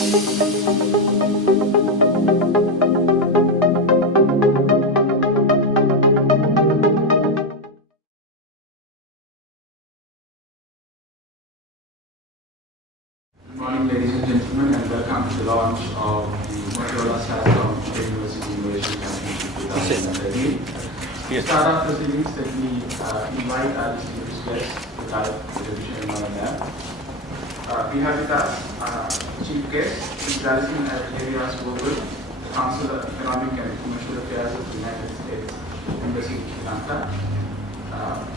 morning, ladies and gentlemen, and welcome to the launch of the Motorola SLASSCOM University Innovation Championship 2013. To start our proceedings, let me invite our distinguished guests to guide the division in our lab. We have with us Chief Guest, Ms. Allison at Areias-Vogal, Chancellor of Economic and Commercial Affairs of the United States Embassy in Lanka.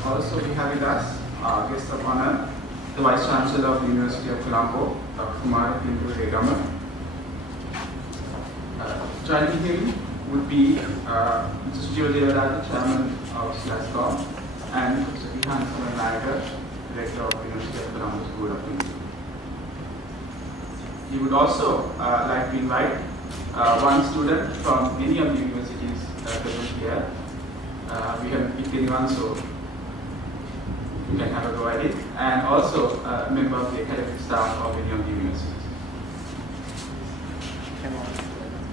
Also, we have with us our guest of honor, the Vice Chancellor of the University of Colombo, Dr. Kumara, Hirimburegama. Joining him would be Mr. Auditorium, Chairman of SLASSCOM, and Mr. V.K.Samaranayake, Director of the University of Colombo School of Engineering. He would also like to invite one student from any of the universities present here. We haven't picked anyone, so you can have a go at it, and also a member of the academic staff of any of the universities.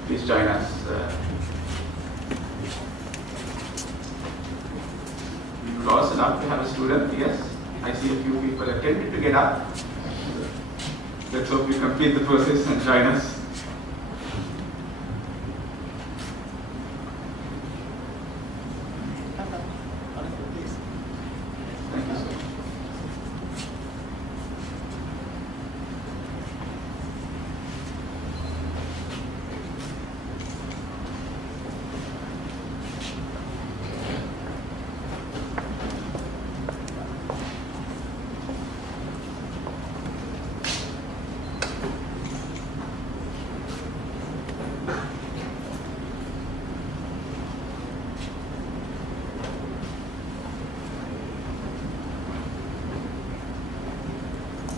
Please join us. We would also love to have a student. Yes, I see a few people attempting to get up. Let's hope we complete the process and join us. Thank you so much.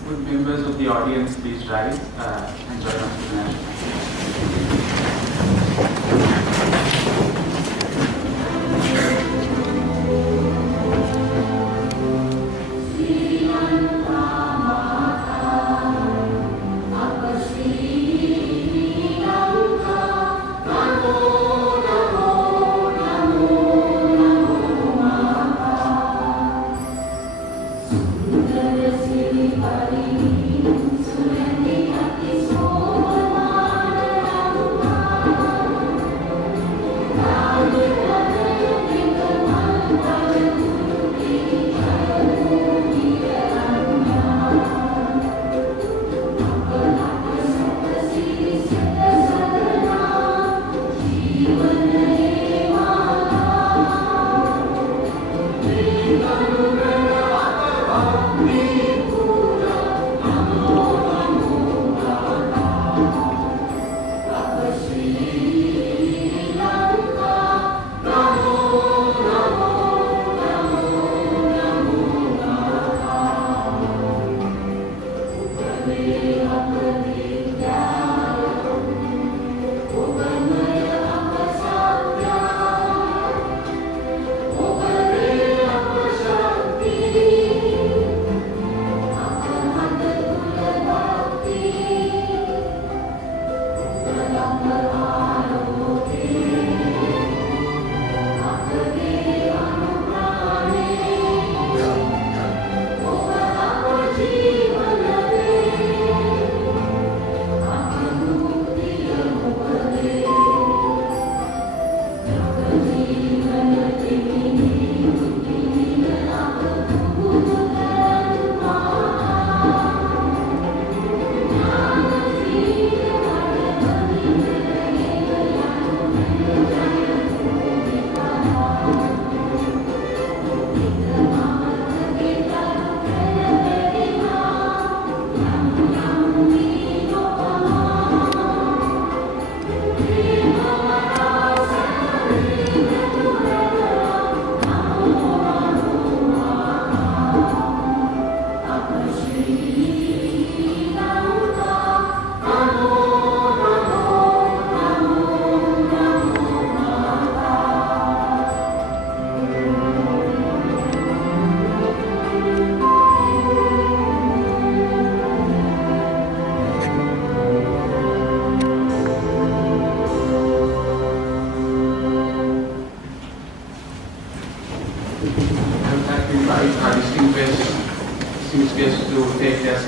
Would members of the audience please rise and join us in the national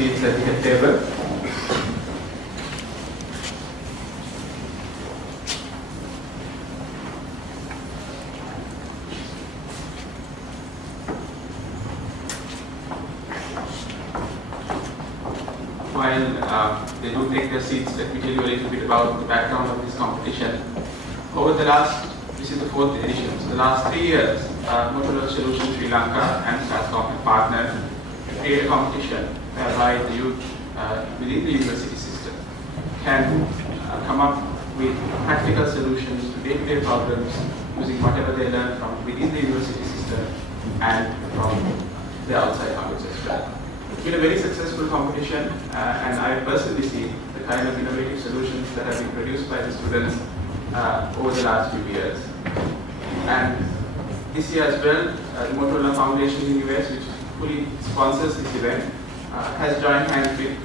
seats at the head table. While they do take their seats, let me tell you a little bit about the background of this competition. This is the 4th edition. So the last 3 years, Motorola Solutions Sri Lanka and SLASSCOM have partnered to create a competition whereby the youth within the university system can come up with practical solutions to day-to-day problems using whatever they learn from within the university system and from the outside knowledge as well. It's been a very successful competition, and I personally see the kind of innovative solutions that have been produced by the students over the last few years. And this year as well, the Motorola Foundation in the US, which fully sponsors this event, has joined hands with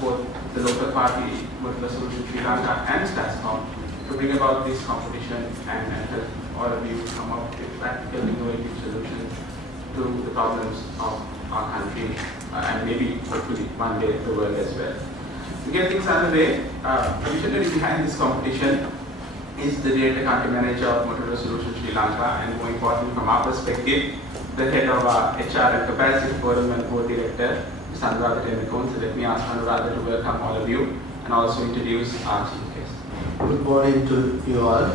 both the local party, Motorola Solutions Sri Lanka and SLASSCOM to bring about this competition and help all of you come up with practical, innovative solutions to the problems of our country and maybe hopefully one day the world as well. To get things underway, the visionary behind this competition is the Director Country Manager of Motorola Solutions Sri Lanka, and more important from our perspective, the head of our HR and Capacity Forum and Board Director, Mr. Anuradha Tennakoon. So let me ask Anuradha to welcome all of you and also introduce our chief guest. Good morning to you all.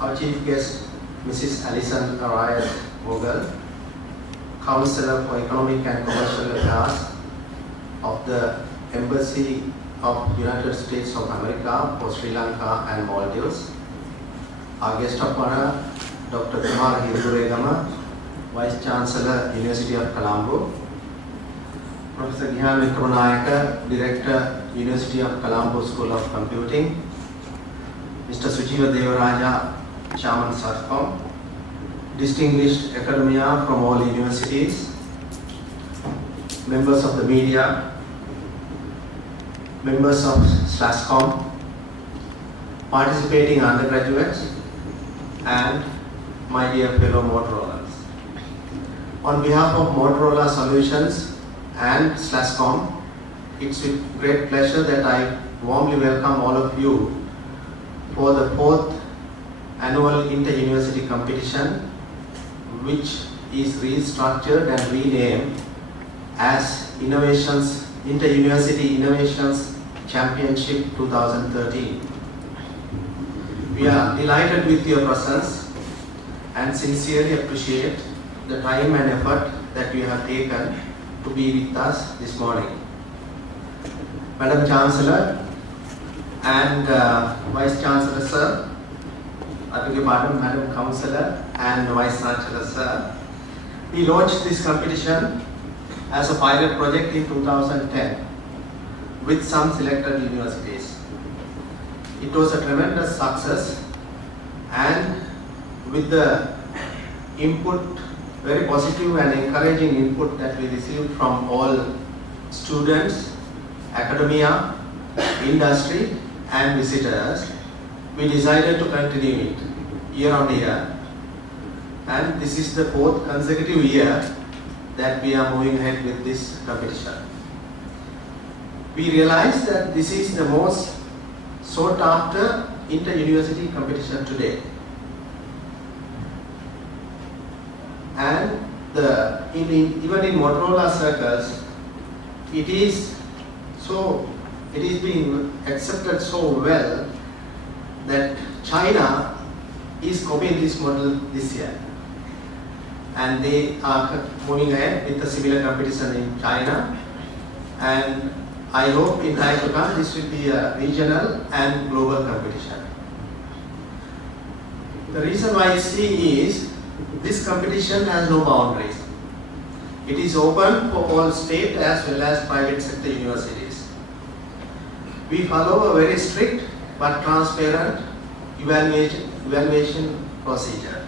Our chief guest, Mrs. Allison Areias-Vogal, Counselor for Economic and Commercial Affairs of the Embassy of United States of America for Sri Lanka and Maldives. Our guest of honor, Dr. Kumara Hirimburegama, Vice Chancellor, University of Colombo. Professor Hirimburegama, Director, University of Colombo School of Computing. Mr. Sujiva Devaraja, Chairman SLASSCOM. Distinguished academia from all universities. Members of the media. Members of SLASSCOM, participating undergraduates, and my dear fellow Motorola's. On behalf of Motorola Solutions and SLASSCOM, it's with great pleasure that I warmly welcome all of you for the 4th annual inter-university competition, which is restructured and renamed as Inter-University Innovations Championship 2013. We are delighted with your presence and sincerely appreciate the time and effort that you have taken to be with us this morning. Madam Chancellor and Vice Chancellor Sir, Madam Counselor and Vice Chancellor Sir, we launched this competition as a pilot project in 2010 with some selected universities. It was a tremendous success, and with the input, very positive and encouraging input that we received from all students, academia, industry and visitors, we decided to continue it year on year, and this is the 4th consecutive year that we are moving ahead with this competition. We realize that this is the most sought after inter-university competition today. And even in Motorola circles, it is being accepted so well that China is copying this model this year. And they are moving ahead with a similar competition in China. And I hope in time to come this will be a regional and global competition. The reason why I see is this competition has no boundaries. It is open for all state as well as private sector universities. We follow a very strict but transparent evaluation procedure.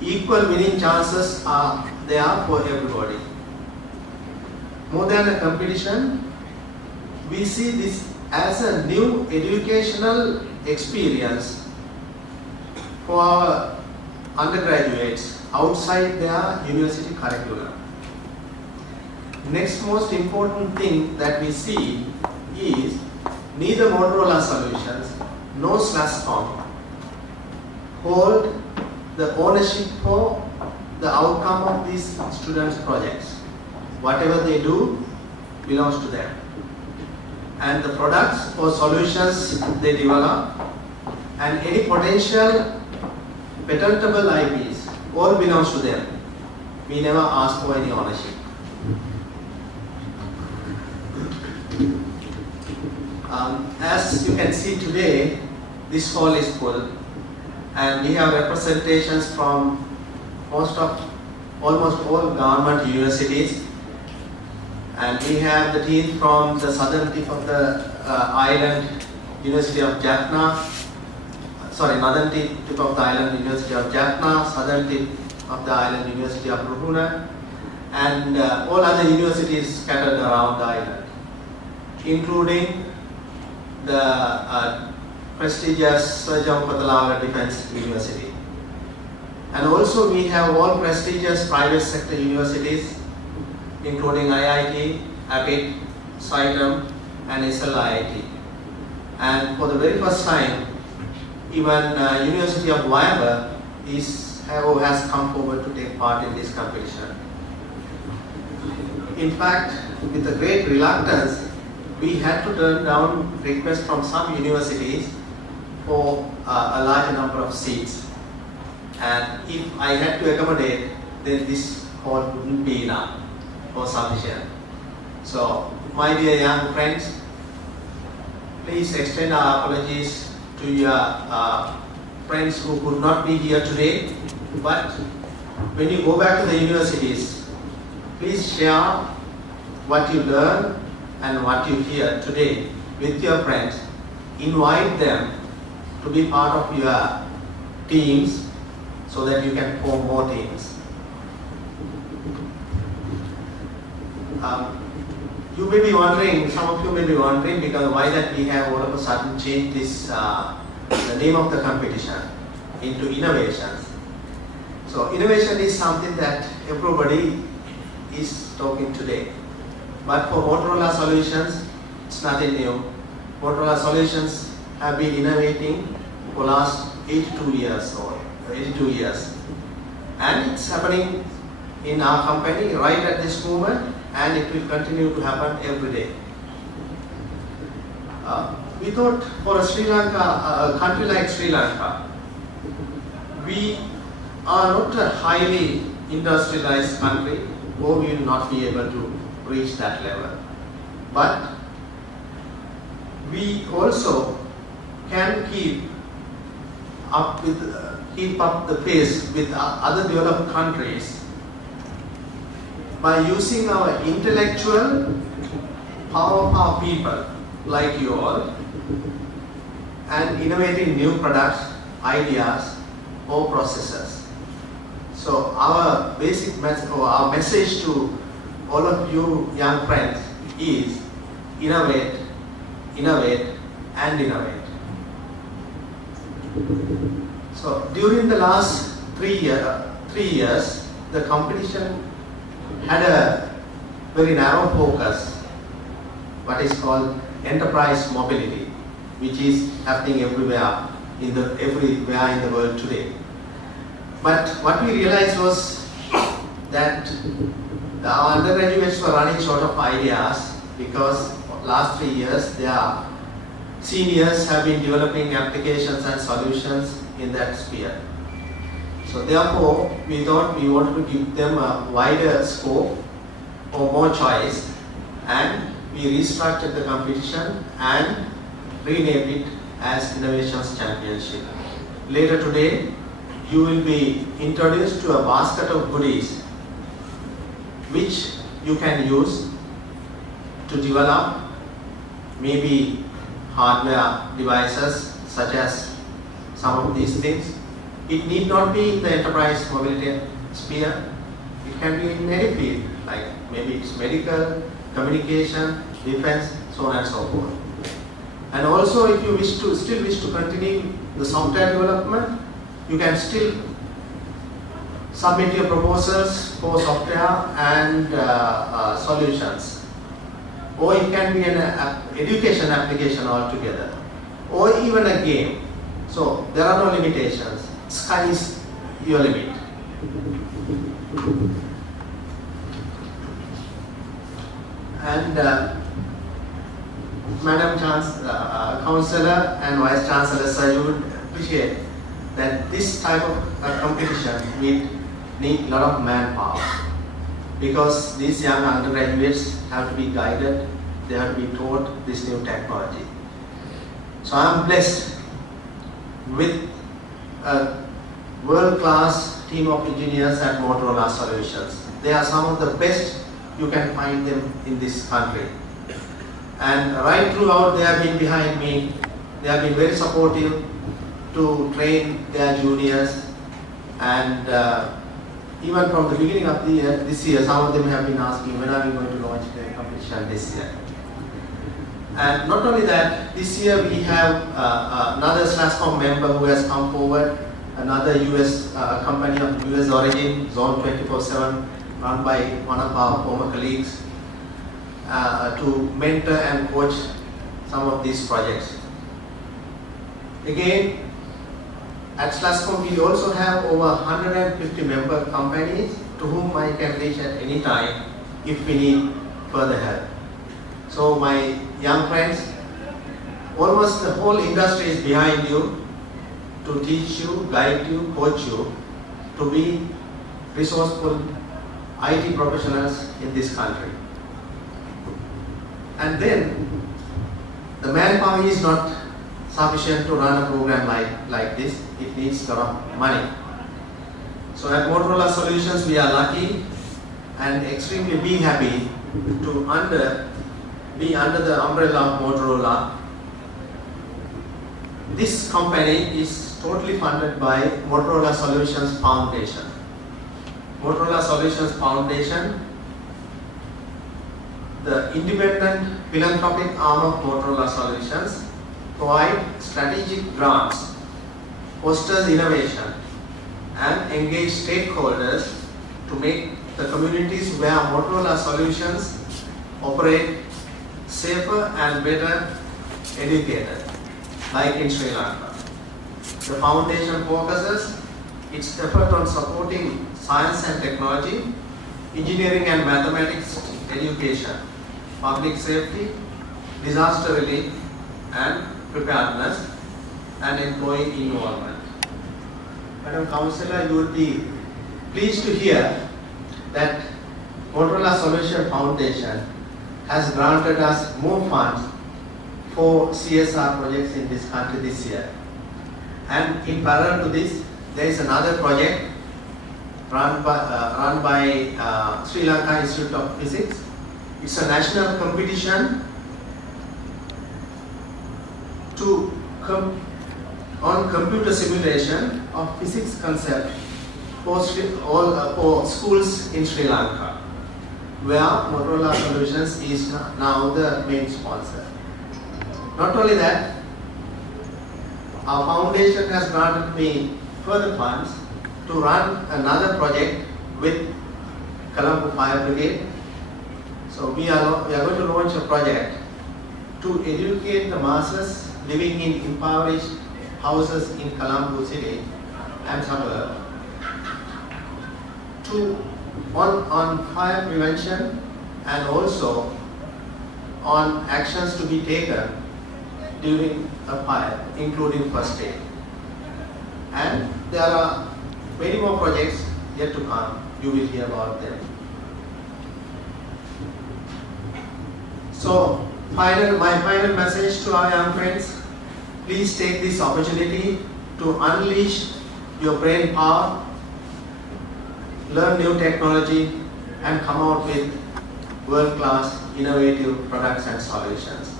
Equal winning chances are there for everybody. More than a competition, we see this as a new educational experience for our undergraduates outside their university curriculum. next most important thing that we see is neither Motorola Solutions nor SLASSCOM hold the ownership for the outcome of these students' projects. Whatever they do belongs to them. And the products or solutions they develop and any potential patentable IPs all belongs to them. We never ask for any ownership. As you can see today, this hall is full and we have representations from almost all government universities, and we have the team from the southern tip of the island, University of Jaffna, northern tip of the island, University of Jaffna, southern tip of the island, University of Ruhuna, and all other universities scattered around the island, including the prestigious Sir John Kothalawa Defence University. And also we have all prestigious private sector universities, including IIT, APIT, SITEM, and SLIIT. And for the very first time, even University of Wyoming has come forward to take part in this competition. In fact, with a great reluctance, we had to turn down requests from some universities for a larger number of seats. And if I had to accommodate, then this hall wouldn't be enough or sufficient. So, my dear young friends, please extend our apologies to your friends who could not be here today. But when you go back to the universities, please share what you learn and what you hear today with your friends. Invite them to be part of your teams so that you can form more teams. You may be wondering, some of you may be wondering, because why that we have all of a sudden changed this, the name of the competition into innovations. So innovation is something that everybody is talking today. But for Motorola Solutions, it's nothing new. Motorola Solutions have been innovating for last 82 years. And it's happening in our company right at this moment, and it will continue to happen every day. We thought for a country like Sri Lanka, we are not a highly industrialized country, or we will not be able to reach that level. But we also can keep up the pace with other developed countries by using our intellectual power of our people like you all and innovating new products, ideas or processes. So our basic message to all of you young friends is innovate, innovate and innovate. So during the last 3 years, the competition had a very narrow focus, what is called enterprise mobility, which is happening everywhere in the world today. But what we realized was that our undergraduates were running short of ideas, because last 3 years their seniors have been developing applications and solutions in that sphere. So therefore, we thought we wanted to give them a wider scope or more choice, and we restructured the competition and renamed it as Innovations Championship. Later today, you will be introduced to a basket of goodies which you can use to develop maybe hardware devices such as some of these things. It need not be in the enterprise mobility sphere. It can be in any field, like maybe it's medical, communication, defense, so on and so forth. And also, if you still wish to continue the software development, you can still submit your proposals for software and solutions. Or it can be an education application altogether, or even a game. So there are no limitations. Sky is your limit. And Madam Chancellor and Vice Chancellor, sir, you would appreciate that this type of competition need a lot of manpower, because these young undergraduates have to be guided, they have to be taught this new technology. So I am blessed with a world-class team of engineers at Motorola Solutions. They are some of the best you can find them in this country. And right throughout they have been behind me. They have been very supportive to train their juniors, and even from the beginning of the year, this year, some of them have been asking, when are we going to launch the competition this year? And not only that, this year we have another SLASSCOM member who has come forward, another US company of US origin, Zone 24/7, run by one of our former colleagues, to mentor and coach some of these projects. Again, at SLASSCOM we also have over 150 member companies to whom I can reach at any time if we need further help. So my young friends, almost the whole industry is behind you to teach you, guide you, coach you to be resourceful IT professionals in this country. And then the manpower is not sufficient to run a program like this. It needs a lot of money. So at Motorola Solutions we are lucky and extremely be happy to be under the umbrella of Motorola. This company is totally funded by Motorola Solutions Foundation. Motorola Solutions Foundation, the independent philanthropic arm of Motorola Solutions, provide strategic grants, fosters innovation, and engage stakeholders to make the communities where Motorola Solutions operate safer and better educated, like in Sri Lanka. The foundation focuses its effort on supporting science and technology, engineering and mathematics education, public safety, disaster relief and preparedness, and employee involvement. Madam Councillor, you would be pleased to hear that Motorola Solutions Foundation has granted us more funds for CSR projects in this country this year. And in parallel to this, there is another project run by Sri Lanka Institute of Physics. It's a national competition on computer simulation of physics concept for schools in Sri Lanka, where Motorola Solutions is now the main sponsor. Not only that, our foundation has granted me further funds to run another project with Colombo Fire Brigade. So we are going to launch a project to educate the masses living in impoverished houses in Colombo city and suburb on fire prevention and also on actions to be taken during a fire, including first aid. And there are many more projects yet to come. You will hear about them. So, my final message to our young friends: please take this opportunity to unleash your brain power, learn new technology, and come out with world-class innovative products and solutions.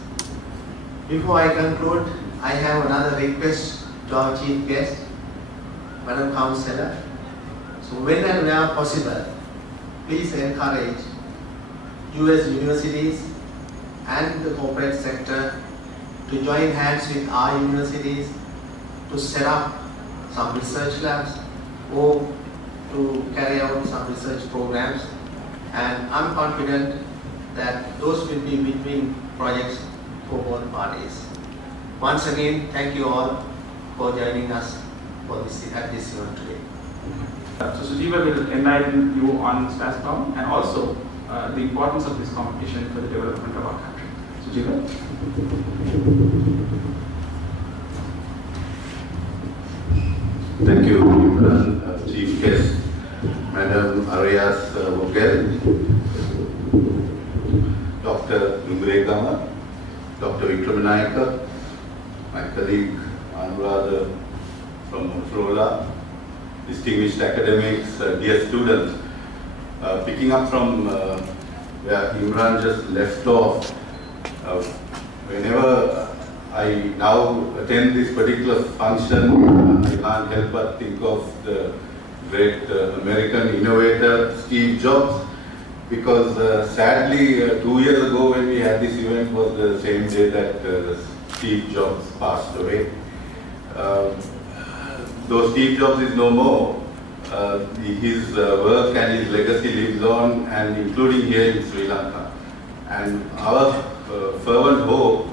Before I conclude, I have another request to our chief guest, Madam Chancellor. So when and where possible, please encourage US universities and the corporate sector to join hands with our universities to set up some research labs or to carry out some research programs, and I'm confident that those will be win-win projects for both parties. Once again, thank you all for joining us for this at this event today. So Sujiva will enlighten you on SLASSCOM and also the importance of this competition for the development of our country. Sujiva? Thank you, Imran, Chief Guest, Madam Areias-Vogal, Dr. Hirimburegama, Dr. V.K.Samaranayake, my colleague Anuradha from Motorola, distinguished academics, dear students. Picking up from where Imran just left off, whenever I now attend this particular function, I can't help but think of the great American innovator Steve Jobs, because sadly 2 years ago when we had this event was the same day that Steve Jobs passed away. Though Steve Jobs is no more, his work and his legacy lives on, and including here in Sri Lanka. And our fervent hope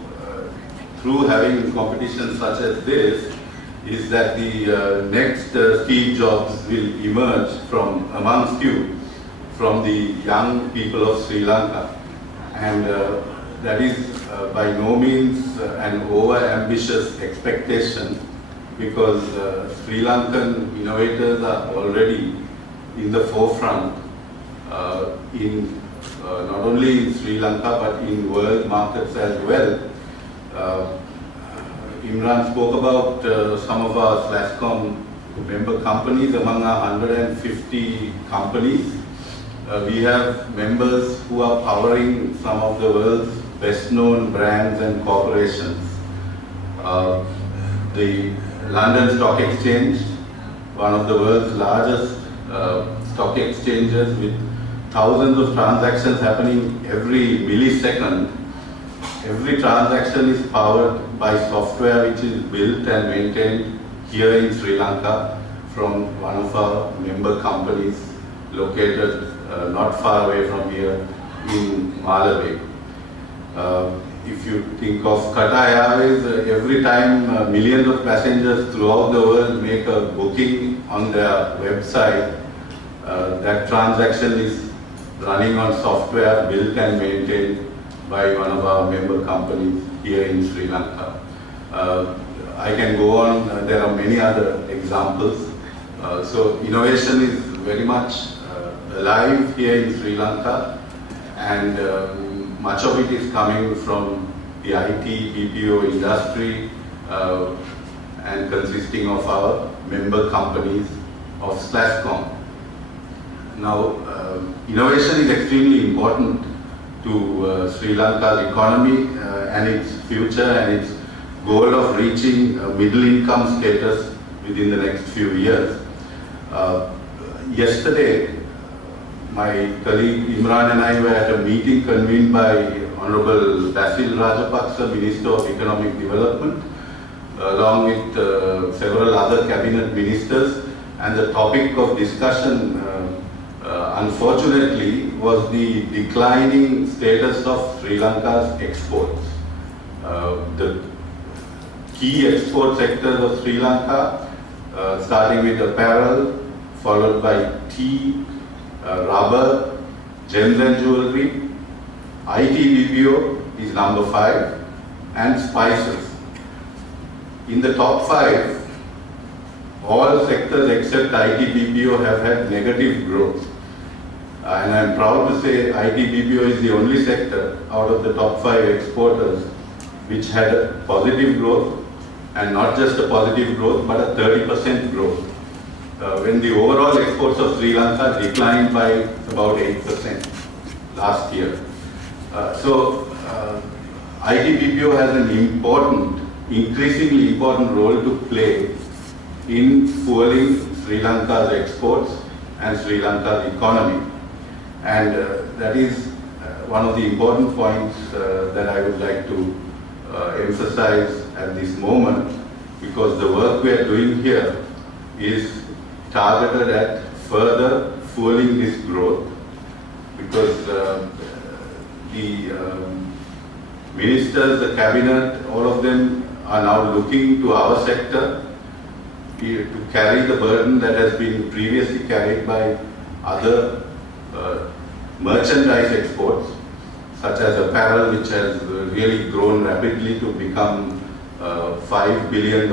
through having competitions such as this is that the next Steve Jobs will emerge from amongst you, from the young people of Sri Lanka. And that is by no means an over-ambitious expectation, because Sri Lankan innovators are already in the forefront not only in Sri Lanka but in world markets as well. Imran spoke about some of our SLASSCOM member companies. Among our 150 companies, we have members who are powering some of the world's best known brands and corporations. The London Stock Exchange, one of the world's largest stock exchanges with thousands of transactions happening every millisecond. Every transaction is powered by software which is built and maintained here in Sri Lanka from one of our member companies located not far away from here in Malawi. If you think of Qatar Airways, every time millions of passengers throughout the world make a booking on their website, that transaction is running on software built and maintained by one of our member companies here in Sri Lanka. I can go on, there are many other examples. So innovation is very much alive here in Sri Lanka, and much of it is coming from the IT, BPO industry, and consisting of our member companies of SLASSCOM. Now, innovation is extremely important to Sri Lanka's economy and its future and its goal of reaching middle income status within the next few years. Yesterday, my colleague Imran and I were at a meeting convened by Honorable Basil Rajapaksa, Minister of Economic Development, along with several other cabinet ministers, and the topic of discussion unfortunately was the declining status of Sri Lanka's exports. The key export sectors of Sri Lanka, starting with apparel, followed by tea, rubber, gems and jewelry, IT BPO is number 5, and spices. In the top 5, all sectors except IT BPO have had negative growth. And I'm proud to say IT BPO is the only sector out of the top 5 exporters which had a positive growth, and not just a positive growth but a 30% growth. When the overall exports of Sri Lanka declined by about 8% last year. IT BPO has an increasingly important role to play in fueling Sri Lanka's exports and Sri Lanka's economy. And that is one of the important points that I would like to emphasize at this moment, because the work we are doing here is targeted at further fueling this growth, because the ministers, the cabinet, all of them are now looking to our sector to carry the burden that has been previously carried by other merchandise exports, such as apparel, which has really grown rapidly to become $5 billion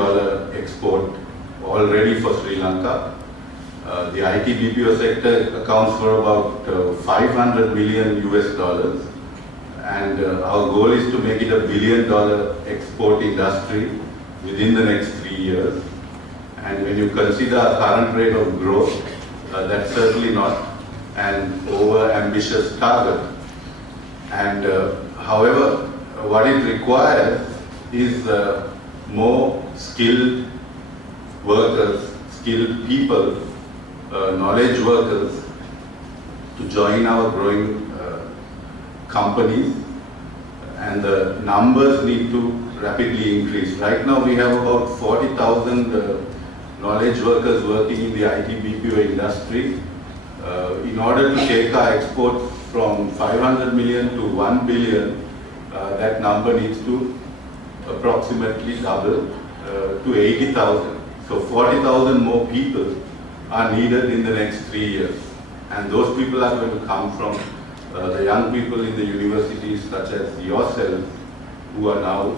export already for Sri Lanka. The IT BPO sector accounts for about 500 million US dollars, and our goal is to make it $1 billion export industry within the next 3 years. And when you consider our current rate of growth, that's certainly not an over-ambitious target. And however, what it requires is more skilled workers, skilled people, knowledge workers to join our growing companies, and the numbers need to rapidly increase. Right now we have about 40,000 knowledge workers working in the IT BPO industry. In order to take our exports from 500 million to 1 billion, that number needs to approximately double to 80,000. So 40,000 more people are needed in the next 3 years. And those people are going to come from the young people in the universities, such as yourself, who are now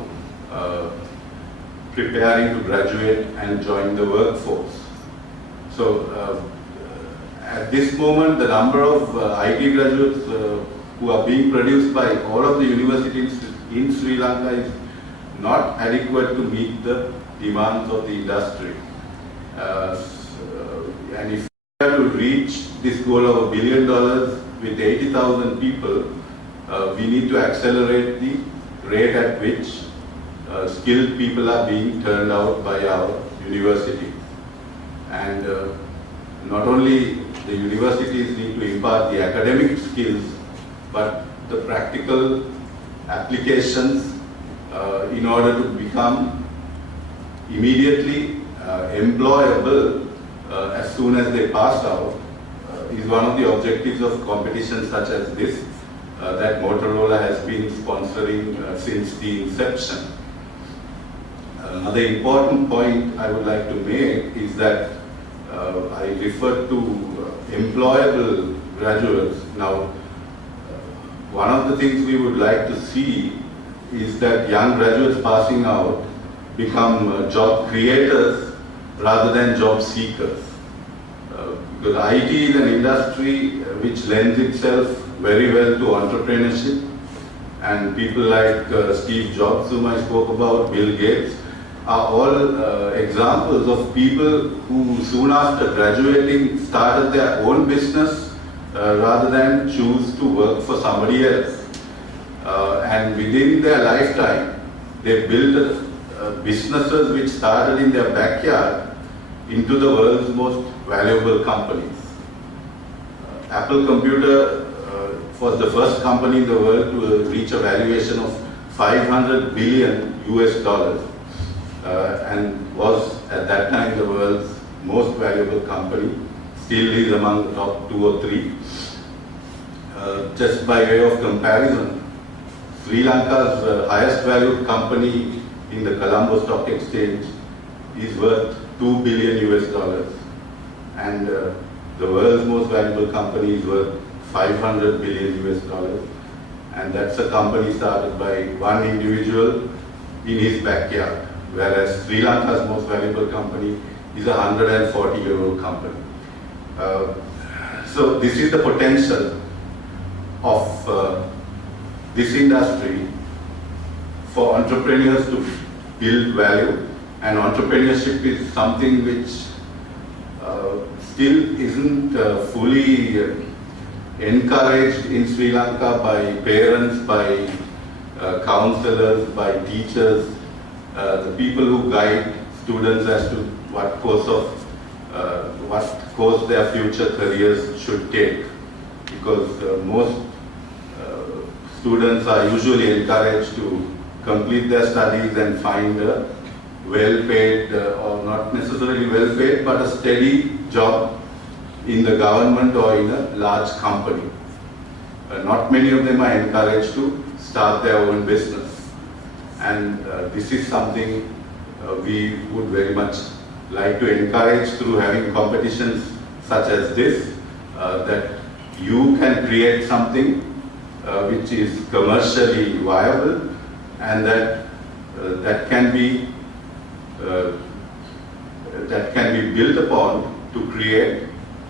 preparing to graduate and join the workforce. So at this moment, the number of IT graduates who are being produced by all of the universities in Sri Lanka is not adequate to meet the demands of the industry. And if we have to reach this goal of $1 billion with 80,000 people, we need to accelerate the rate at which skilled people are being turned out by our university. And not only the universities need to impart the academic skills, but the practical applications in order to become immediately employable as soon as they pass out is one of the objectives of competitions such as this that Motorola has been sponsoring since the inception. Another important point I would like to make is that I refer to employable graduates. Now, one of the things we would like to see is that young graduates passing out become job creators rather than job seekers. Because IT is an industry which lends itself very well to entrepreneurship, and people like Steve Jobs, whom I spoke about, Bill Gates, are all examples of people who soon after graduating started their own business rather than choose to work for somebody else. And within their lifetime, they built businesses which started in their backyard into the world's most valuable companies. Apple Computer was the first company in the world to reach a valuation of 500 billion US dollars and was at that time the world's most valuable company, still is among the top 2 or 3. Just by way of comparison, Sri Lanka's highest valued company in the Colombo Stock Exchange is worth 2 billion US dollars, and the world's most valuable company is worth 500 billion US dollars, and that's a company started by one individual in his backyard, whereas Sri Lanka's most valuable company is a 140-year-old company. So this is the potential of this industry for entrepreneurs to build value, and entrepreneurship is something which still isn't fully encouraged in Sri Lanka by parents, by counselors, by teachers, the people who guide students as to what course their future careers should take, because most students are usually encouraged to complete their studies and find a well-paid or not necessarily well-paid but a steady job in the government or in a large company. Not many of them are encouraged to start their own business. And this is something we would very much like to encourage through having competitions such as this, that you can create something which is commercially viable, and that can be built upon to create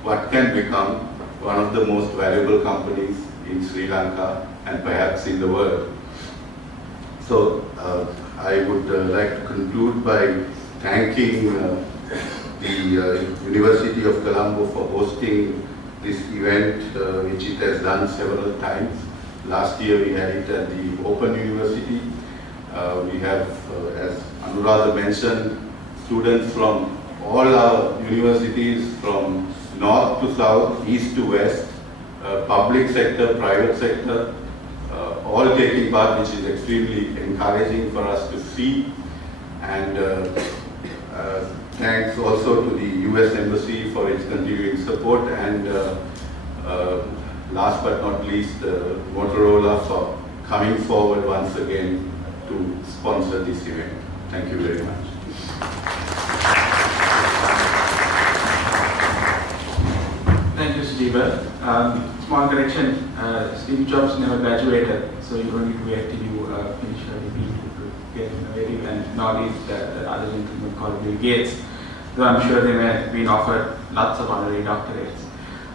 what can become one of the most valuable companies in Sri Lanka and perhaps in the world. So I would like to conclude by thanking the University of Colombo for hosting this event, which it has done several times. Last year we had it at the Open University. We have, as Anuradha mentioned, students from all our universities, from north to south, east to west, public sector, private sector, all taking part, which is extremely encouraging for us to see. And thanks also to the US Embassy for its continuing support, and last but not least, Motorola for coming forward once again to sponsor this event. Thank you very much. Thank you, Steve. Small correction, Steve Jobs never graduated, so you don't need to wait till you finish your degree to get innovative and knowledge that other gentlemen called Bill Gates. Though I'm sure they may have been offered lots of honorary doctorates.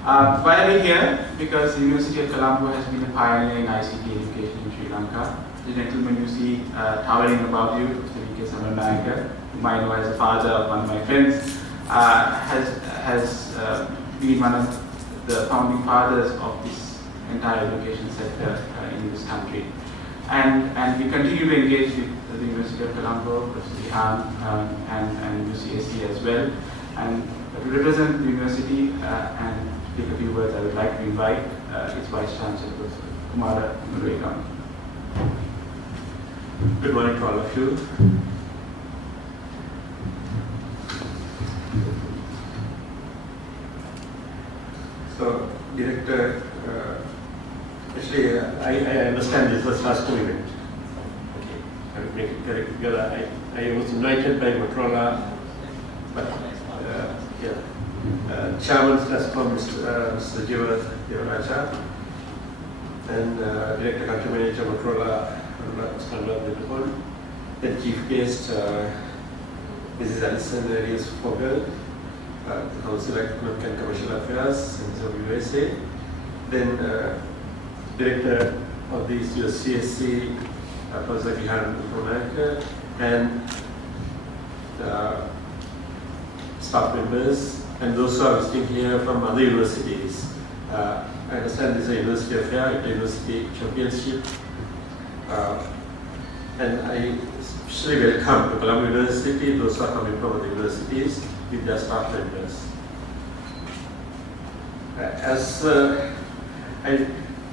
Why are we here? Because the University of Colombo has been a pioneer in ICT education in Sri Lanka. The gentleman you see towering above you, Prof. V.K.Samaranayake, whom I know as the father of one of my friends, has been one of the founding fathers of this entire education sector in this country. And we continue to engage with the University of Colombo, Professor Dihan, and UCSC as well. And to represent the university and take a few words, I would like to invite its Vice Chancellor, Professor Kumara. Good morning to all of you. So, Director, actually, I understand this was SLASSCOM event. Okay, I will make it correct because I was invited by Motorola, but Chairman SLASSCOM, Mr. Devaraja, and Director Country Manager Motorola, Mr. then Chief Guest, Mrs. Allison, Areias-Vogal, the Council of Economic and Commercial Affairs, Center of USA, then Director of the CSC, Professor Hirimburegama, and staff members, and those who are visiting here from other universities. I understand this is a university affair, it's a university championship, and I especially welcome to Colombo University, those who are coming from other universities with their staff members. As I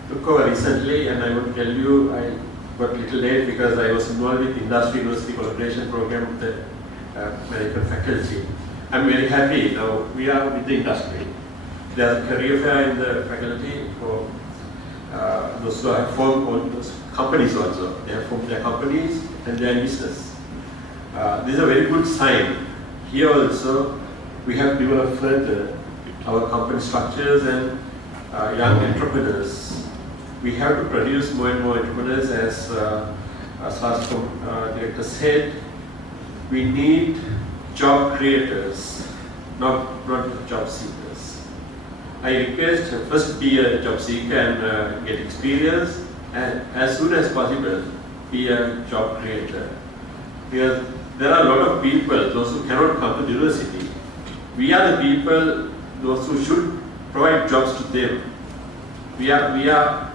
took over recently, and I would tell you, I got a little late because I was involved with industry university collaboration program with the medical faculty. I'm very happy now we are with the industry. There's a career fair in the faculty for those who have formed all those companies also. They have formed their companies and their business. This is a very good sign. Here also, we have developed further our company structures and young entrepreneurs. We have to produce more and more entrepreneurs, as SLASSCOM Director said. We need job creators, not job seekers. I request first be a job seeker and get experience, and as soon as possible be a job creator. Because there are a lot of people, those who cannot come to the university. We are the people, those who should provide jobs to them. We have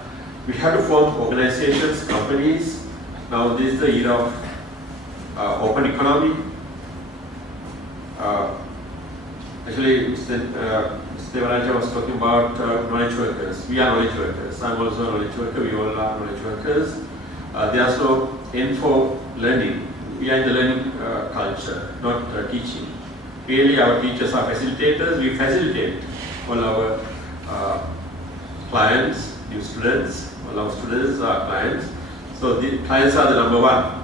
to form organizations, companies. Now this is the era of open economy. Actually, Mr. Devaraja was talking about knowledge workers. We are knowledge workers. I'm also a knowledge worker. We all are knowledge workers. There is no end for learning. We are in the learning culture, not teaching. Really, our teachers are facilitators. We facilitate all our clients, new students, all our students are clients. So the clients are the number one.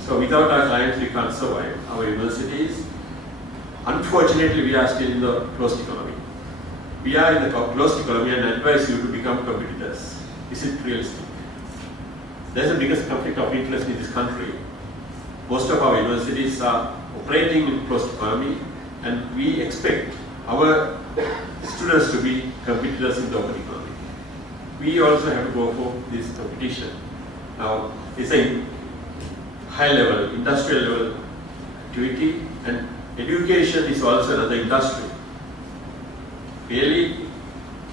So without our clients, we can't survive. Our universities, unfortunately, we are still in the closed economy. We are in the closed economy and advise you to become competitors. Is it realistic? There's the biggest conflict of interest in this country. Most of our universities are operating in closed economy, and we expect our students to be competitors in the open economy. We also have to go for this competition. Now, it's a high level, industrial level activity, and education is also another industry. Really,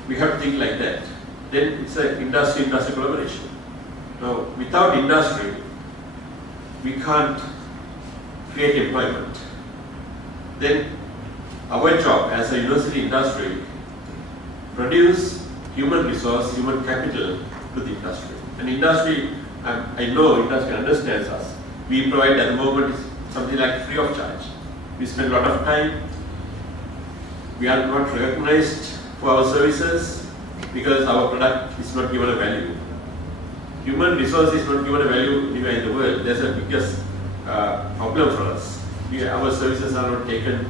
we have to think like that. Then it's an industry-industry collaboration. Now, without industry, we can't create employment. Then our job as a university industry, produce human resource, human capital to the industry. And industry, I know industry understands us. We provide at the moment something like free of charge. We spend a lot of time. We are not recognized for our services because our product is not given a value. Human resource is not given a value anywhere in the world. That's the biggest problem for us. Our services are not taken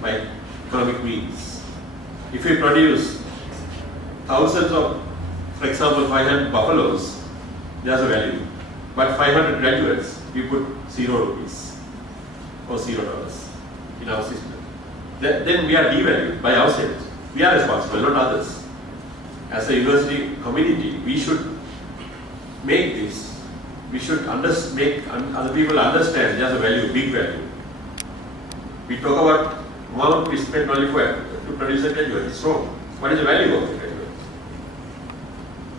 by economic means. If we produce thousands of, for example, 500 buffaloes, there's a value. But 500 graduates, we put 0 rupees or $0 in our system. Then we are devalued by ourselves. We are responsible, not others. As a university community, we should make this. We should make other people understand there's a value, big value. We talk about amount we spend only to produce a graduate. It's wrong. What is the value of the graduate?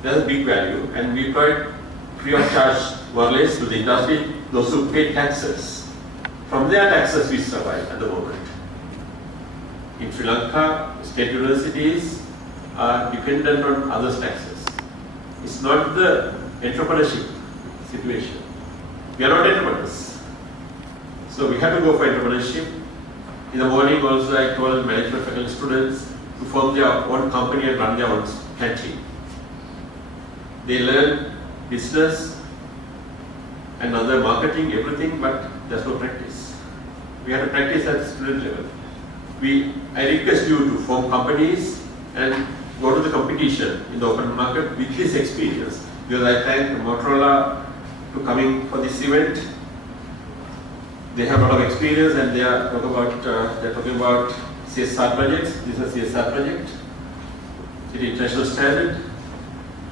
There's a big value, and we provide free of charge more or less to the industry, those who pay taxes. From their taxes we survive at the moment. In Sri Lanka, state universities are dependent on others' taxes. It's not the entrepreneurship situation. We are not entrepreneurs. So we have to go for entrepreneurship. In the morning also I told management faculty students to form their own company and run their own canteen. They learn business and other marketing, everything, but there's no practice. We have to practice at student level. I request you to form companies and go to the competition in the open market with this experience. Because I thank Motorola to coming for this event. They have a lot of experience and they are talking about CSR projects. This is a CSR project. It's international standard,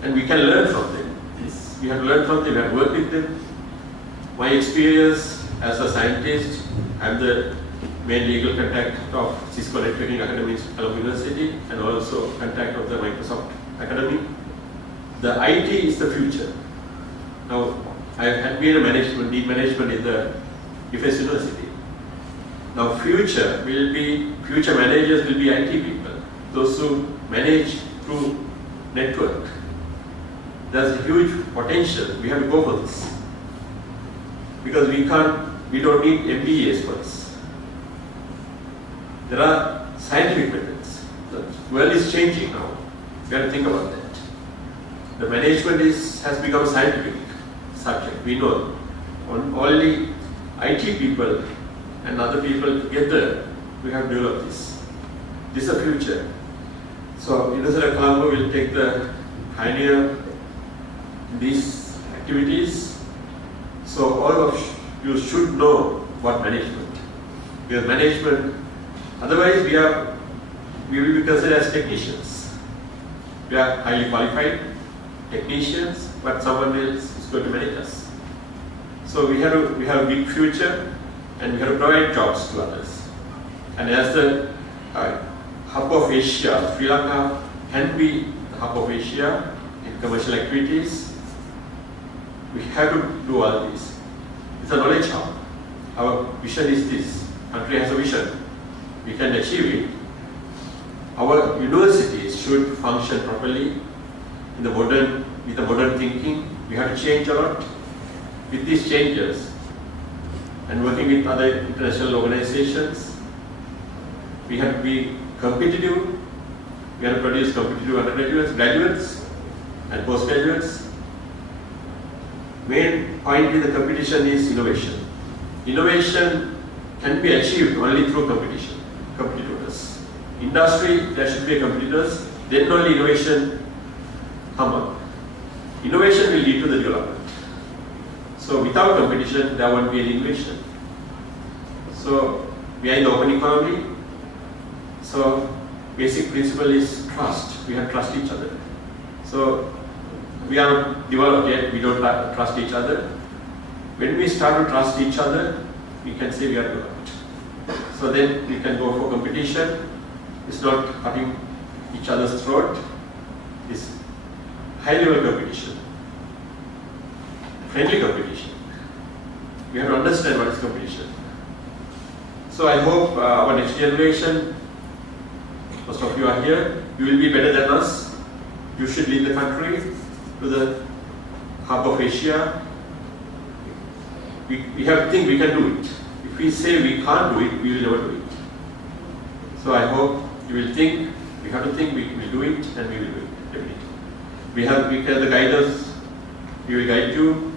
and we can learn from them. We have to learn from them. We have to work with them. My experience as a scientist, I am the main legal contact of Cisco Networking Academy at Colombo University and also contact of the Microsoft Academy. The IT is the future. Now, I had been a deep management in the Defense University. Now, future managers will be IT people, those who manage through network. There's a huge potential. We have to go for this because we don't need MBA experts. There are scientific methods. The world is changing now. We have to think about that. The management has become a scientific subject. We know only IT people and other people together, we have developed this. This is the future. So University of Colombo will take the pioneer in these activities. So all of you should know what management. Because management, otherwise we will be considered as technicians. We are highly qualified technicians, but someone else is going to manage us. So we have a big future, and we have to provide jobs to others. And as the hub of Asia, Sri Lanka can be the hub of Asia in commercial activities. We have to do all this. It's a knowledge hub. Our vision is this. Country has a vision. We can achieve it. Our universities should function properly with the modern thinking. We have to change a lot. With these changes and working with other international organizations, we have to be competitive We have to produce competitive undergraduates, graduates, and postgraduates. Main point in the competition is innovation. Innovation can be achieved only through competition, competitors. Industry, there should be competitors, then only innovation come up. Innovation will lead to the development. So without competition, there won't be any innovation. So we are in the open economy. So basic principle is trust. We have to trust each other. So we are not developed yet, we don't trust each other. When we start to trust each other, we can say we are developed. So then we can go for competition. It's not cutting each other's throat. It's high level competition. Friendly competition. We have to understand what is competition. So I hope our next generation, most of you are here, you will be better than us. You should lead the country to the hub of Asia. We have to think we can do it. If we say we can't do it, we will never do it. So I hope you will think, we have to think we will do it, and we will do it, definitely. We have the guidance, we will guide you.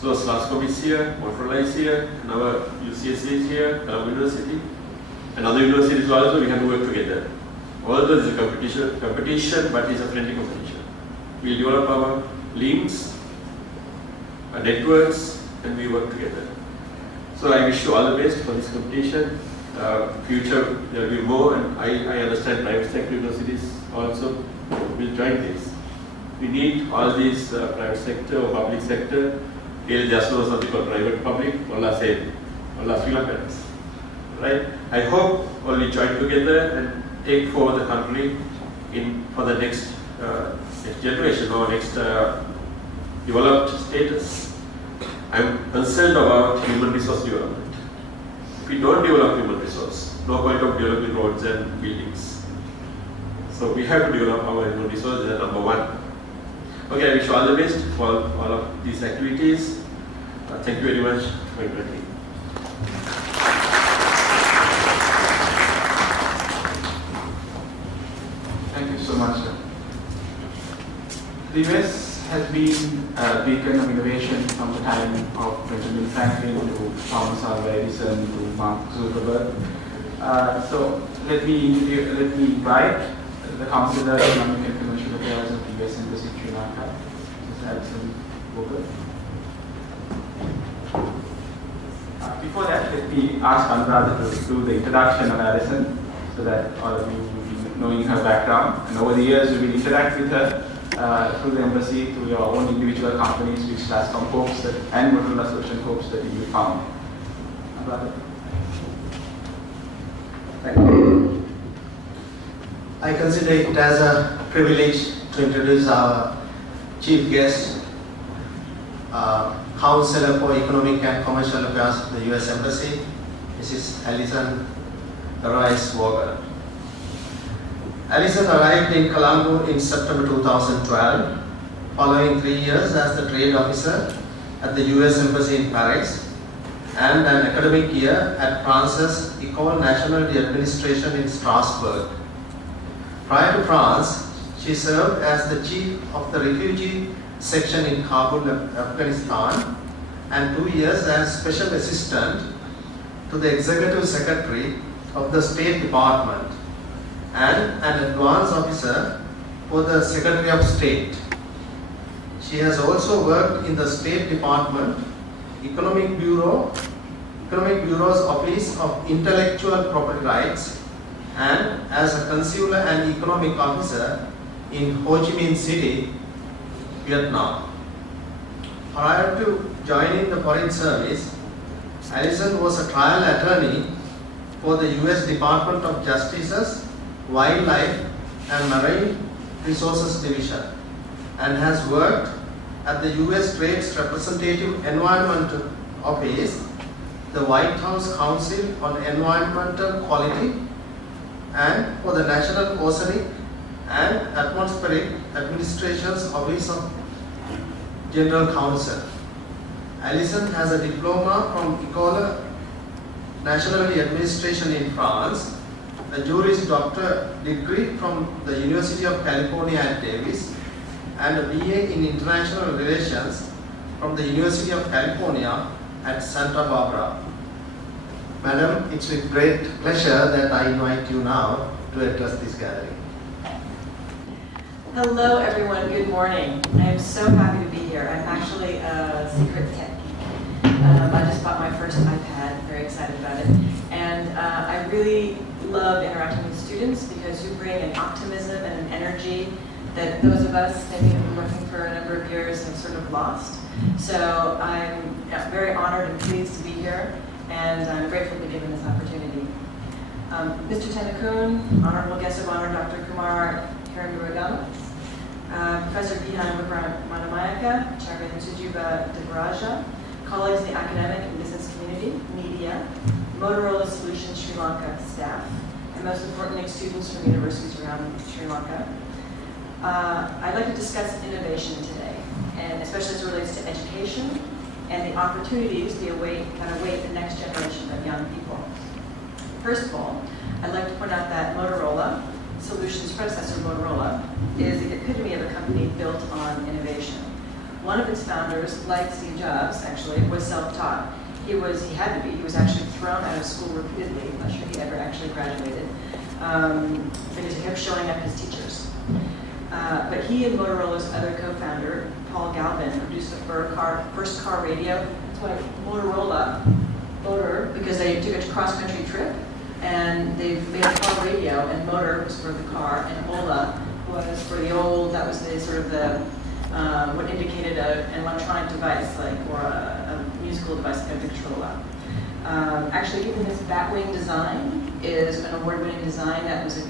So SLASSCOM is here, Motorola is here, and our UCS is here, Colombo University, and other universities also, we have to work together. Although there is a competition, but it's a friendly competition. We will develop our links, our networks, and we work together. So I wish you all the best for this competition. Future there will be more, and I understand private sector universities also will join this. We need all these private sector or public sector. Here just know something called private public, all are same, all are Sri Lankans. Right? I hope all we join together and take forward the country for the next generation or next developed status. I am concerned about human resource development. If we don't develop human resource, no point of developing roads and buildings. So we have to develop our human resource, that's number one. Okay, I wish you all the best for all of these activities. Thank you very much for inviting me. Thank you so much, sir. The US has been a beacon of innovation from the time of Benjamin Franklin to Thomas Alva Edison to Mark Zuckerberg. So let me invite the Chancellor of Economic and Commercial Affairs of the US Embassy in Sri Lanka, Mr. Allison. Before that, let me ask Anuradha to do the introduction of Allison so that all of you will be knowing her background. And over the years, we will interact with her through the embassy, through your own individual companies, which SLASSCOM hopes that, and Motorola Solutions hopes that you will found. Anuradha. Thank you. I consider it as a privilege to introduce our chief guest, Counselor for Economic and Commercial Affairs of the US Embassy, Mrs. Allison Areias-Vogal. Allison arrived in Colombo in September 2012, following 3 years as the trade officer at the US Embassy in Paris and an academic year at France's École Nationale d'Administration in Strasbourg. Prior to France, she served as the chief of the refugee section in Kabul, Afghanistan, and 2 years as special assistant to the executive secretary of the State Department and an advance officer for the Secretary of State. She has also worked in the State Department, Economic Bureau's Office of Intellectual Property Rights, and as a consular and economic officer in Ho Chi Minh City, Vietnam. Prior to joining the Foreign Service, Allison was a trial attorney for the US Department of Justice's Wildlife and Marine Resources Division and has worked at the US Trade's Representative Environment Office, the White House Council on Environmental Quality, and for the National Oceanic and Atmospheric Administration's Office of General Counsel. Allison has a diploma from École Nationale d'Administration in France a Juris Doctor degree from the University of California at Davis, and a BA in International Relations from the University of California at Santa Barbara. Madam, it's with great pleasure that I invite you now to address this gathering. Hello everyone, good morning. I am so happy to be here. I'm actually a secret tech geek. I just bought my first iPad, very excited about it. And I really love interacting with students because you bring an optimism and an energy that those of us maybe have been working for a number of years have sort of lost. So I'm very honored and pleased to be here, and I'm grateful to be given this opportunity. Mr. Tendakun, Honorable Guest of Honor, Dr. Kumara, Hirimburegama, Professor V.K.Samaranayake, Chairman Sujuba Devaraja, colleagues in the academic and business community, media, Motorola Solutions Sri Lanka staff, and most importantly, students from universities around Sri Lanka. I'd like to discuss innovation today, and especially as it relates to education and the opportunities that await the next generation of young people. First of all, I'd like to point out that Motorola Solutions' predecessor, Motorola, is the epitome of a company built on innovation. One of its founders, like Steve Jobs, actually, was self-taught. He had to be. He was actually thrown out of school repeatedly. I'm not sure he ever actually graduated because he kept showing up as teachers. But he and Motorola's other co-founder, Paul Galvin, produced the first car radio. That's why Motorola, motor, because they took a cross-country trip and they made a car radio, and motor was for the car, and Ola was for the old, that was the sort of the, what indicated an electronic device, like, or a musical device, like a Victrola. Actually, even this batwing design is an award-winning design that was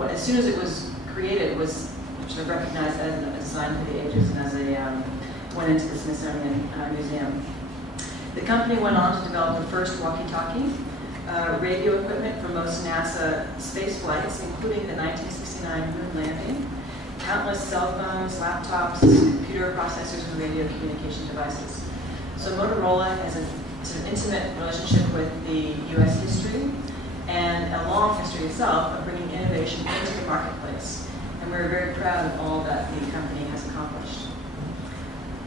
as soon as it was created, it was sort of recognized as a design for the ages and as went into the Smithsonian Museum. The company went on to develop the first walkie-talkie radio equipment for most NASA space flights, including the 1969 moon landing, countless cell phones, laptops, computer processors, and radio communication devices. So Motorola has an intimate relationship with the U.S. history and a long history itself of bringing innovation into the marketplace. And we're very proud of all that the company has accomplished.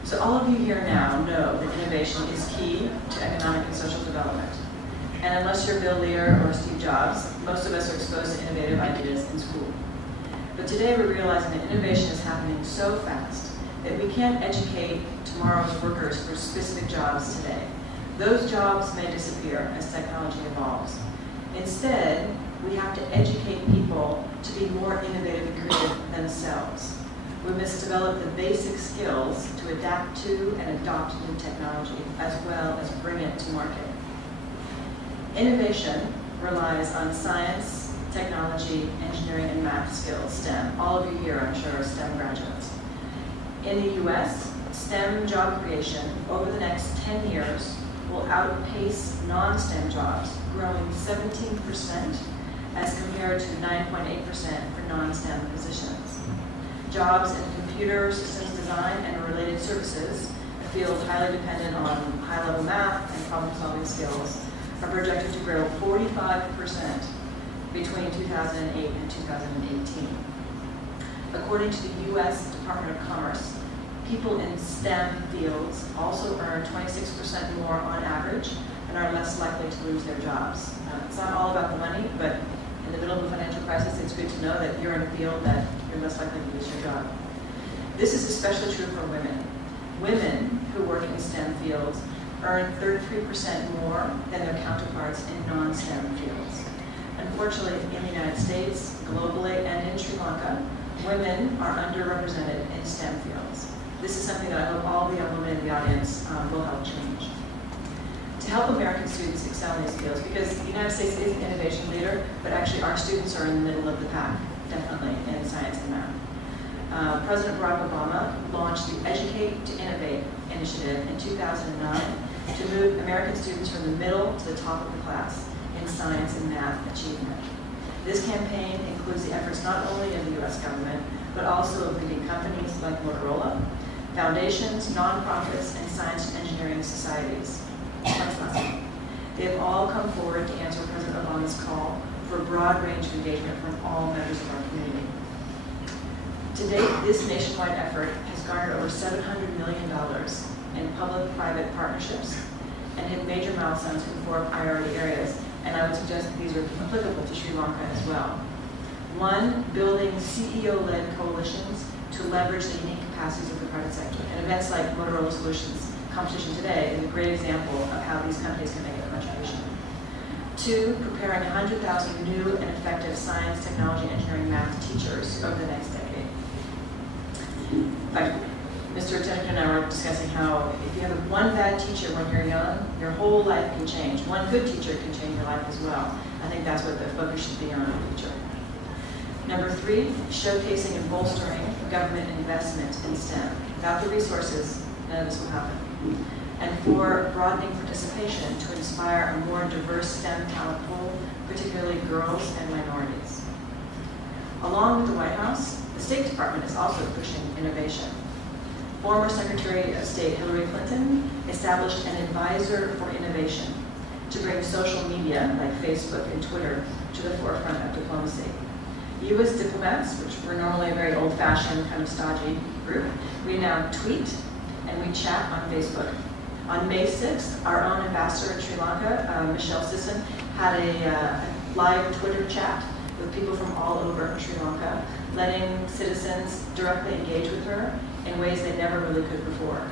So all of you here now know that innovation is key to economic and social development. And unless you're Bill Lear or Steve Jobs, most of us are exposed to innovative ideas in school. But today we're realizing that innovation is happening so fast that we can't educate tomorrow's workers for specific jobs today. Those jobs may disappear as technology evolves. Instead, we have to educate people to be more innovative and creative themselves. We must develop the basic skills to adapt to and adopt new technology, as well as bring it to market. Innovation relies on science, technology, engineering, and math skills, STEM. All of you here, I'm sure, are STEM graduates. In the US, STEM job creation over the next 10 years will outpace non-STEM jobs, growing 17% as compared to 9.8% for non-STEM positions. Jobs in computer systems design and related services, a field highly dependent on high-level math and problem-solving skills, are projected to grow 45% between 2008 and 2018. According to the U.S. Department of Commerce, people in STEM fields also earn 26% more on average and are less likely to lose their jobs. It's not all about the money, but in the middle of a financial crisis, it's good to know that you're in a field that you're less likely to lose your job. This is especially true for women. Women who work in STEM fields earn 33% more than their counterparts in non-STEM fields. Unfortunately, in the United States, globally, and in Sri Lanka, women are underrepresented in STEM fields. This is something that I hope all the young women in the audience will help change. To help American students excel in these fields, because the United States is an innovation leader, but actually our students are in the middle of the pack, definitely, in science and math. President Barack Obama launched the Educate to Innovate initiative in 2009 to move American students from the middle to the top of the class in science and math achievement. This campaign includes the efforts not only of the U.S. government, but also of leading companies like Motorola, foundations, nonprofits, and science and engineering societies. They have all come forward to answer President Obama's call for a broad range of engagement from all members of our community. To date, this nationwide effort has garnered over $700 million in public-private partnerships and hit major milestones in 4 priority areas, and I would suggest that these are applicable to Sri Lanka as well. 1, building CEO-led coalitions to leverage the unique capacities of the private sector. And events like Motorola Solutions competition today is a great example of how these companies can make a contribution. 2, preparing 100,000 new and effective science, technology, engineering, math teachers over the next decade. In fact, Mr. Tennyson and I were discussing how if you have one bad teacher when you're young, your whole life can change. One good teacher can change your life as well. I think that's what the focus should be on in the future. Number 3, showcasing and bolstering government investment in STEM. Without the resources, none of this will happen. And 4, broadening participation to inspire a more diverse STEM talent pool, particularly girls and minorities. Along with the White House, the State Department is also pushing innovation. Former Secretary of State Hillary Clinton established an advisor for innovation to bring social media like Facebook and Twitter to the forefront of diplomacy. U.S. diplomats, which were normally a very old-fashioned, kind of stodgy group, we now tweet and we chat on Facebook. On May 6th, our own ambassador in Sri Lanka, Michelle Sisson, had a live Twitter chat with people from all over Sri Lanka, letting citizens directly engage with her in ways they never really could before.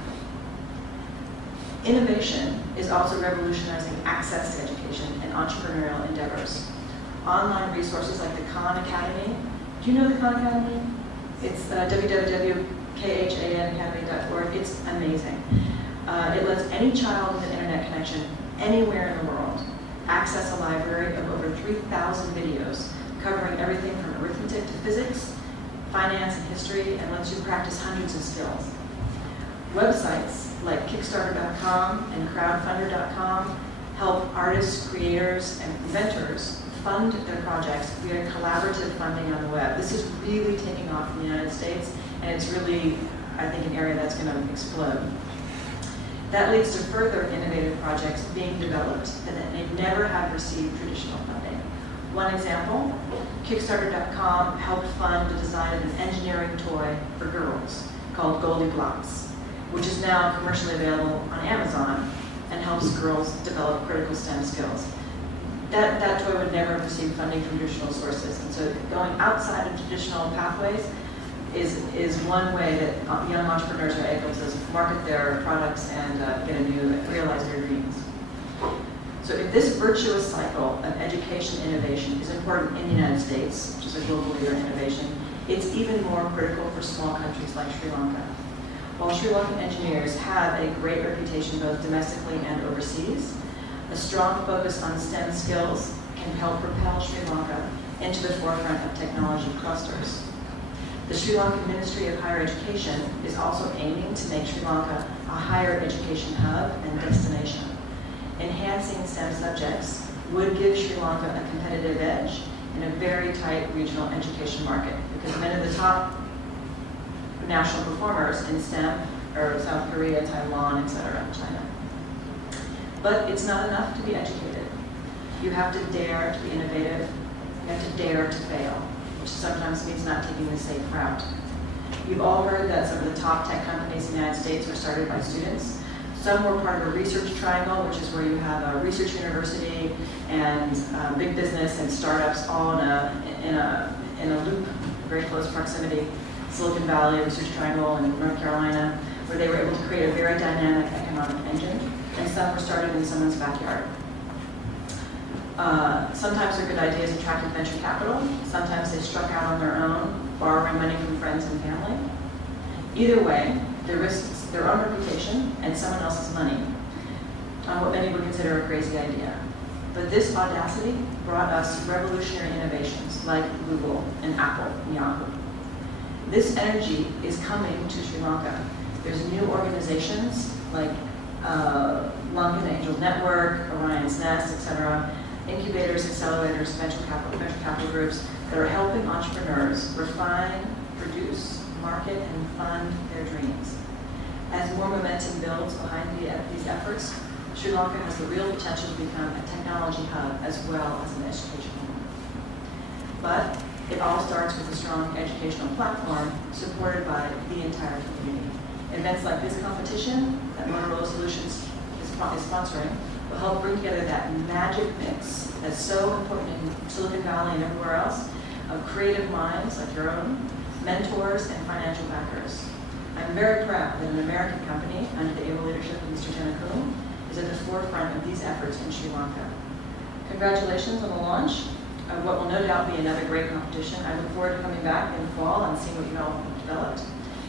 Innovation is also revolutionizing access to education and entrepreneurial endeavors. Online resources like the Khan Academy. Do you know the Khan Academy? It's www.khanacademy.org. It's amazing. It lets any child with an internet connection anywhere in the world access a library of over 3,000 videos covering everything from arithmetic to physics, finance and history, and lets you practice hundreds of skills. Websites like Kickstarter.com and Crowdfunder.com help artists, creators, and inventors fund their projects via collaborative funding on the web. This is really taking off in the United States, and it's really, I think, an area that's going to explode. That leads to further innovative projects being developed that may never have received traditional funding. One example, Kickstarter.com helped fund the design of an engineering toy for girls called Goldie Blocks, which is now commercially available on Amazon and helps girls develop critical STEM skills. That toy would never have received funding from traditional sources, and so going outside of traditional pathways is one way that young entrepreneurs are able to market their products and realize their dreams. So if this virtuous cycle of education innovation is important in the United States, which is a global leader in innovation, it's even more critical for small countries like Sri Lanka. While Sri Lankan engineers have a great reputation both domestically and overseas, a strong focus on STEM skills can help propel Sri Lanka into the forefront of technology clusters. The Sri Lankan Ministry of Higher Education is also aiming to make Sri Lanka a higher education hub and destination. Enhancing STEM subjects would give Sri Lanka a competitive edge in a very tight regional education market, because many of the top national performers in STEM are South Korea, Taiwan, etc., China. But it's not enough to be educated. You have to dare to be innovative. You have to dare to fail, which sometimes means not taking the safe route. You've all heard that some of the top tech companies in the United States were started by students. Some were part of a research triangle, which is where you have a research university and big business and startups all in a loop, very close proximity. Silicon Valley, Research Triangle, and North Carolina, where they were able to create a very dynamic economic engine. And some were started in someone's backyard. Sometimes their good ideas attracted venture capital. Sometimes they struck out on their own, borrowing money from friends and family. Either way, they risked their own reputation and someone else's money on what many would consider a crazy idea. But this audacity brought us revolutionary innovations like Google and Apple and Yahoo. This energy is coming to Sri Lanka. There's new organizations like Lankan Angel Network, Orion's Nest, etc., incubators, accelerators, venture capital groups that are helping entrepreneurs refine, produce, market, and fund their dreams. As more momentum builds behind these efforts, Sri Lanka has the real potential to become a technology hub as well as an education hub. But it all starts with a strong educational platform supported by the entire community. Events like this competition that Motorola Solutions is sponsoring will help bring together that magic mix that's so important in Silicon Valley and everywhere else of creative minds like your own, mentors, and financial backers. I'm very proud that an American company under the able leadership of Mr. Janakun is at the forefront of these efforts in Sri Lanka. Congratulations on the launch of what will no doubt be another great competition. I look forward to coming back in the fall and seeing what you all have developed.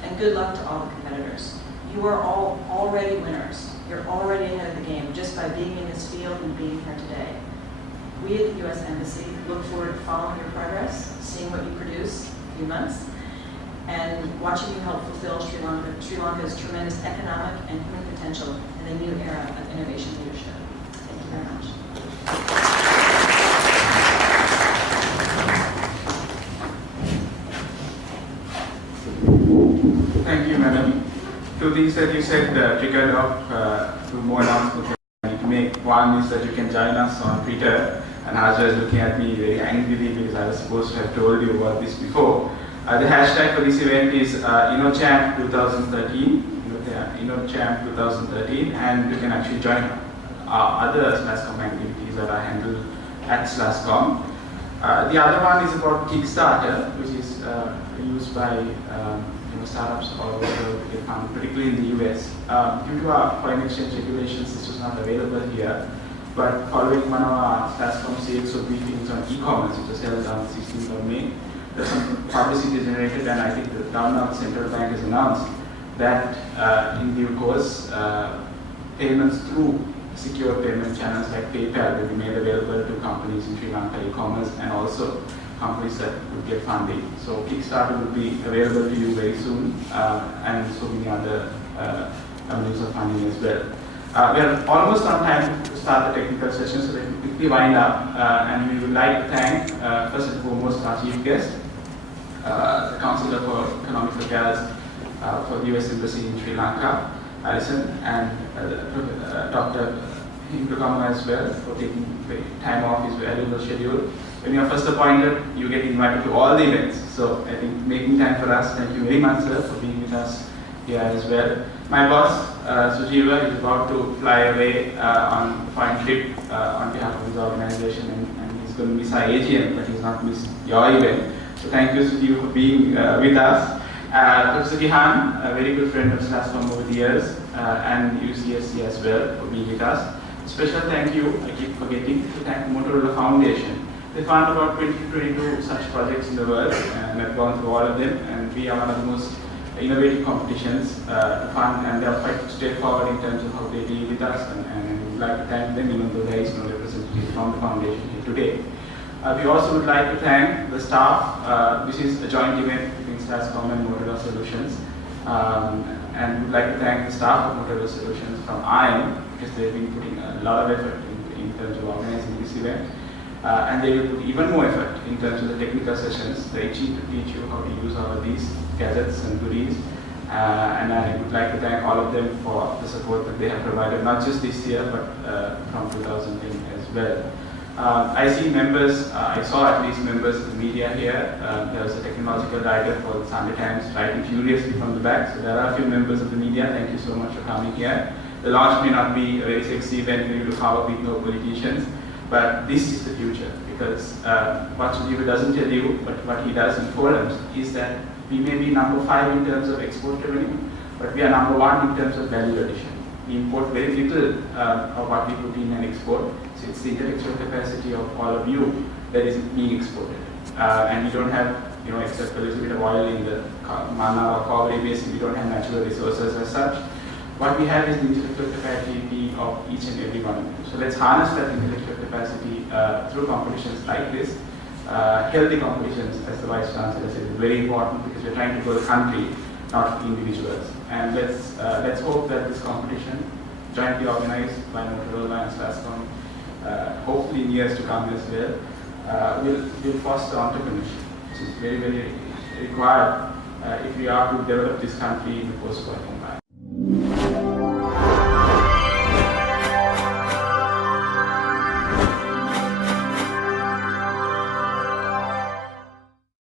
And good luck to all the competitors. You are all already winners. You're already ahead of the game just by being in this field and being here today. We at the U.S. Embassy look forward to following your progress, seeing what you produce in a few months, and watching you help fulfill Sri Lanka's tremendous economic and human potential in a new era of innovation leadership. Thank you very much. Thank you, Madam. Two things that you said triggered off two more announcements I need to make. One is that you can join us on Twitter, and Haja is looking at me very angrily because I was supposed to have told you about this before. The hashtag for this event is InnoChamp 2013, InnoChamp 2013, and you can actually join other SLASSCOM activities that are handled at SLASSCOM. The other one is about Kickstarter, which is used by startups all over the world to get funded, particularly in the US. Due to our foreign exchange regulations, this was not available here, but following one of our SLASSCOM CXO briefings on e-commerce, which was held on the 16th of May, there's some publicity generated, and I think the Downtown Central Bank has announced that in due course, payments through secure payment channels like PayPal will be made available to companies in Sri Lanka e-commerce and also companies that would get funding. So Kickstarter will be available to you very soon, and so many other avenues of funding as well. We are almost on time to start the technical session, so let me quickly wind up. And we would like to thank, first and foremost, our chief guest, the Chancellor for Economic Affairs for the US Embassy in Sri Lanka, Allison, and Dr. Hirimburegama as well for taking time off his valuable schedule. When you are first appointed, you get invited to all the events. So I think making time for us, thank you very much, sir, for being with us here as well. My boss, Sujiva, is about to fly away on a foreign trip on behalf of his organization, and he's going to miss our AGM, but he's not missed your event. So thank you, Sujiva, for being with us. Professor Gihan, a very good friend of SLASSCOM over the years, and UCSC as well, for being with us. Special thank you, I keep forgetting, to thank Motorola Foundation. They fund about 20 to 22 such projects in the world, and I've gone through all of them, and we are one of the most innovative competitions to fund, and they are quite straightforward in terms of how they deal with us, and we'd like to thank them, even though there is no representative from the foundation here today. We also would like to thank the staff. This is a joint event between SLASSCOM and Motorola Solutions, and we'd like to thank the staff of Motorola Solutions from IM, because they've been putting a lot of effort in terms of organizing this event. And they will put even more effort in terms of the technical sessions. They're itching to teach you how to use all of these gadgets and goodies. And I would like to thank all of them for the support that they have provided, not just this year, but from 2010 as well. I see members, I saw at least members of the media here. There was a technological writer for the Sunday Times writing furiously from the back. So there are a few members of the media. Thank you so much for coming here. The launch may not be a very sexy event, maybe to cover with no politicians. But this is the future, because what Sujiva doesn't tell you, but what he does in forums, is that we may be number 5 in terms of export revenue, but we are number 1 in terms of value addition. We import very little of what we put in and export, so it's the intellectual capacity of all of you that is being exported. And we don't have, except a little bit of oil in the Mana or Kaveri basin, we don't have natural resources as such. What we have is the intellectual capacity of each and every one of you. So let's harness that intellectual capacity through competitions like this. Healthy competitions, as the Vice Chancellor said, is very important because we're trying to grow the country, not individuals. And let's hope that this competition, jointly organized by Motorola and SLASSCOM, hopefully in years to come as well, will foster entrepreneurship, which is very, very required if we are to develop this country in the post-war.